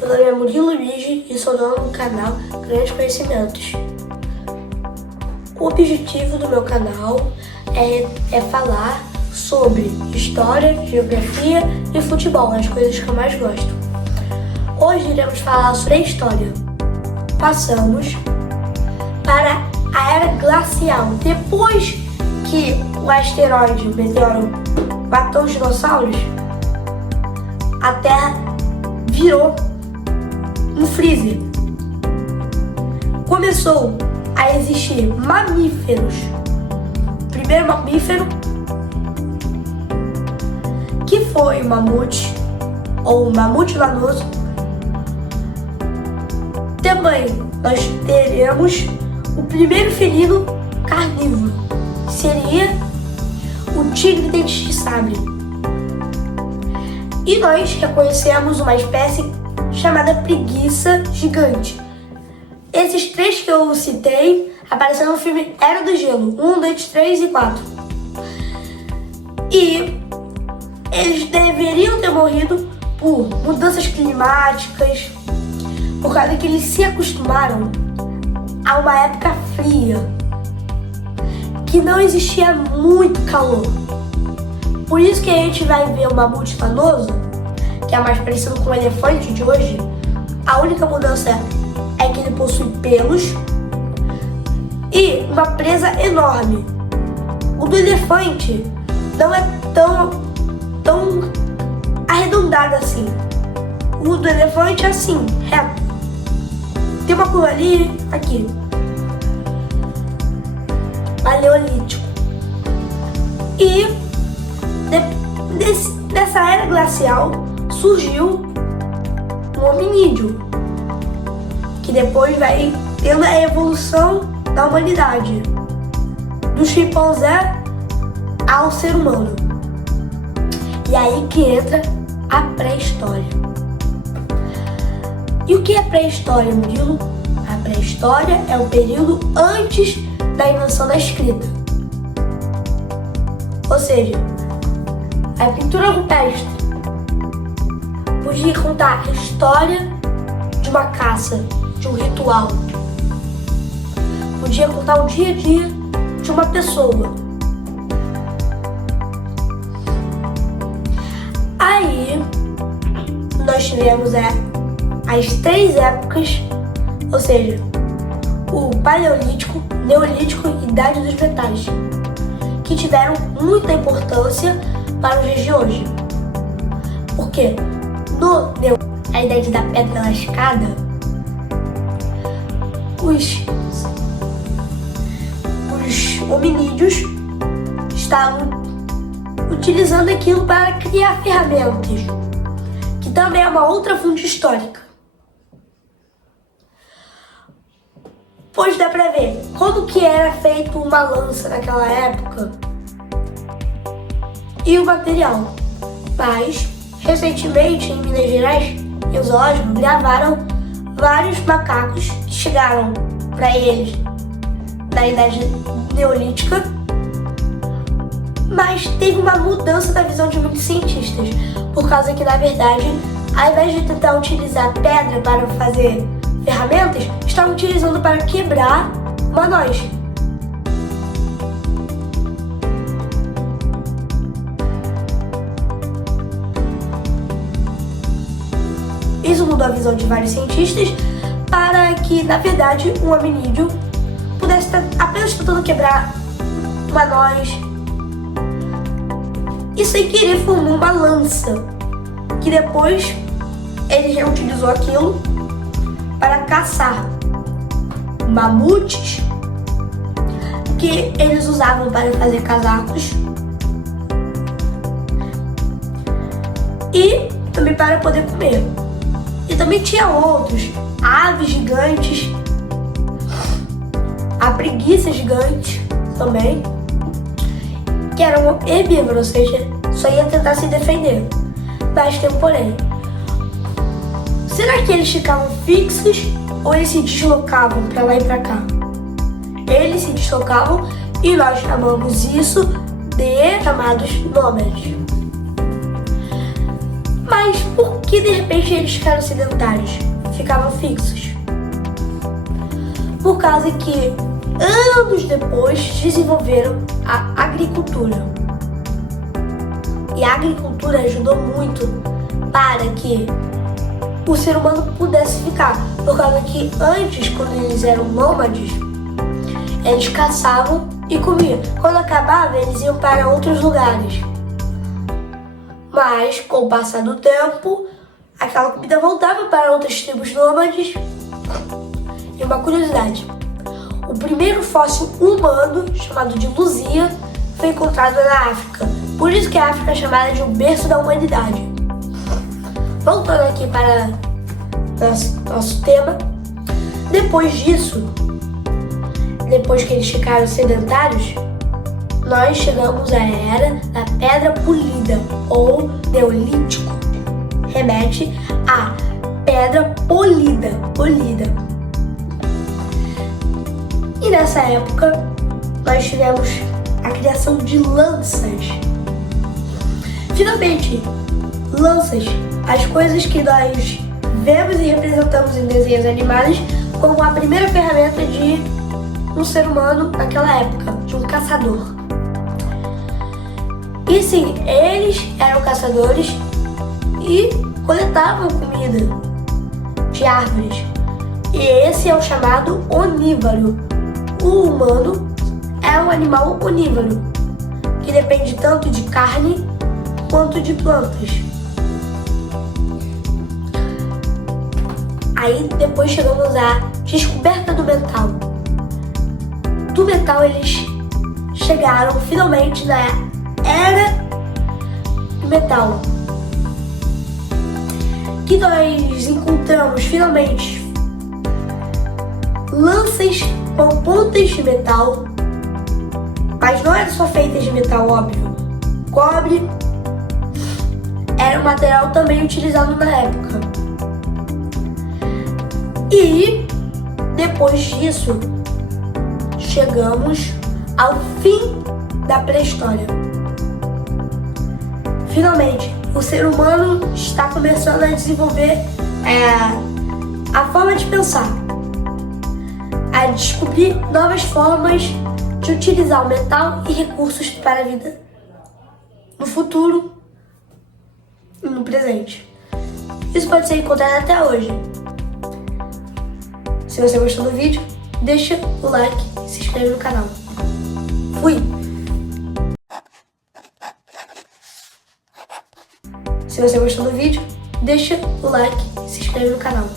Meu nome é Murilo Luigi e sou dono do canal Grandes Conhecimentos. O objetivo do meu canal é falar sobre história, geografia e futebol, as coisas que eu mais gosto. Hoje iremos falar sobre a história. Passamos para a Era Glacial. Depois que o asteroide, o meteoro, matou os dinossauros, a Terra virou um freezer. Começou a existir mamíferos. O primeiro mamífero, que foi o mamute, ou mamute lanoso. Também nós teremos o primeiro felino carnívoro, que seria o tigre dente de sabre. E nós reconhecemos uma espécie chamada preguiça gigante. Esses três que eu citei apareceram no filme Era do Gelo 1, 2, 3 e 4. E eles deveriam ter morrido por mudanças climáticas, por causa que eles se acostumaram a uma época fria, que não existia muito calor. Por isso que a gente vai ver o mamute lanoso, que é mais parecido com o elefante de hoje. A única mudança é que ele possui pelos e uma presa enorme. O do elefante não é tão arredondado assim. O do elefante é assim, reto. Tem uma curva ali, aqui. Paleolítico. E nessa era glacial surgiu um hominídeo, que depois vai tendo a evolução da humanidade, do chimpanzé ao ser humano. E aí que entra a pré-história. E o que é pré-história, Murilo? A pré-história é o período antes da invenção da escrita. Ou seja, a pintura rupestre podia contar a história de uma caça, de um ritual. Podia contar o dia a dia de uma pessoa. Aí nós tivemos as três épocas, ou seja, o Paleolítico, Neolítico e Idade dos Metais, que tiveram muita importância para os dias de hoje. Porque a Idade da Pedra Lascada, os hominídeos estavam utilizando aquilo para criar ferramentas, que também é uma outra fonte histórica. Pois dá pra ver como que era feito uma lança naquela época e o material. Mas, recentemente, em Minas Gerais, em um zoológico, gravaram vários macacos que chegaram para eles da Idade Neolítica, mas teve uma mudança da visão de muitos cientistas, por causa que, na verdade, ao invés de tentar utilizar pedra para fazer ferramentas, estavam utilizando para quebrar humanoides. Isso mudou a visão de vários cientistas para que, na verdade, um hominídeo pudesse estar apenas tentando quebrar humanoides e sem querer formou uma lança, que depois ele reutilizou aquilo para caçar mamutes, que eles usavam para fazer casacos e também para poder comer. E também tinha outros, aves gigantes, a preguiça gigante também, que eram herbívoros, ou seja, só ia tentar se defender. Mas tem um porém. Será que eles ficavam fixos ou eles se deslocavam para lá e para cá? Eles se deslocavam e nós chamamos isso de chamados nômades. Mas por que de repente eles ficaram sedentários? Ficavam fixos? Por causa que anos depois desenvolveram a agricultura. E a agricultura ajudou muito para que o ser humano pudesse ficar. Por causa que antes, quando eles eram nômades, eles caçavam e comiam. Quando acabava, eles iam para outros lugares. Mas, com o passar do tempo, aquela comida voltava para outras tribos nômades. E uma curiosidade: o primeiro fóssil humano, chamado de Luzia, foi encontrado na África. Por isso que a África é chamada de o berço da humanidade. Voltando aqui para nosso tema, depois disso, depois que eles ficaram sedentários, nós chegamos à era da Pedra Polida, ou Neolítico. Remete a pedra polida. E nessa época, nós tivemos a criação de lanças. Finalmente, lanças, as coisas que nós vemos e representamos em desenhos animados como a primeira ferramenta de um ser humano naquela época, de um caçador. E sim, eles eram caçadores e coletavam comida de árvores. E esse é o chamado onívoro. O humano é um animal onívoro, que depende tanto de carne quanto de plantas. Aí depois chegamos à descoberta do metal. Do metal eles chegaram finalmente na era do metal, que nós encontramos finalmente lanças com pontas de metal, mas não eram só feitas de metal, óbvio. Cobre era um material também utilizado na época. E depois disso chegamos ao fim da pré-história. Finalmente, o ser humano está começando a desenvolver a forma de pensar, a descobrir novas formas de utilizar o metal e recursos para a vida no futuro e no presente. Isso pode ser encontrado até hoje. Se você gostou do vídeo, deixa o like e se inscreve no canal. Fui! Se você gostou do vídeo, deixa o like e se inscreve no canal.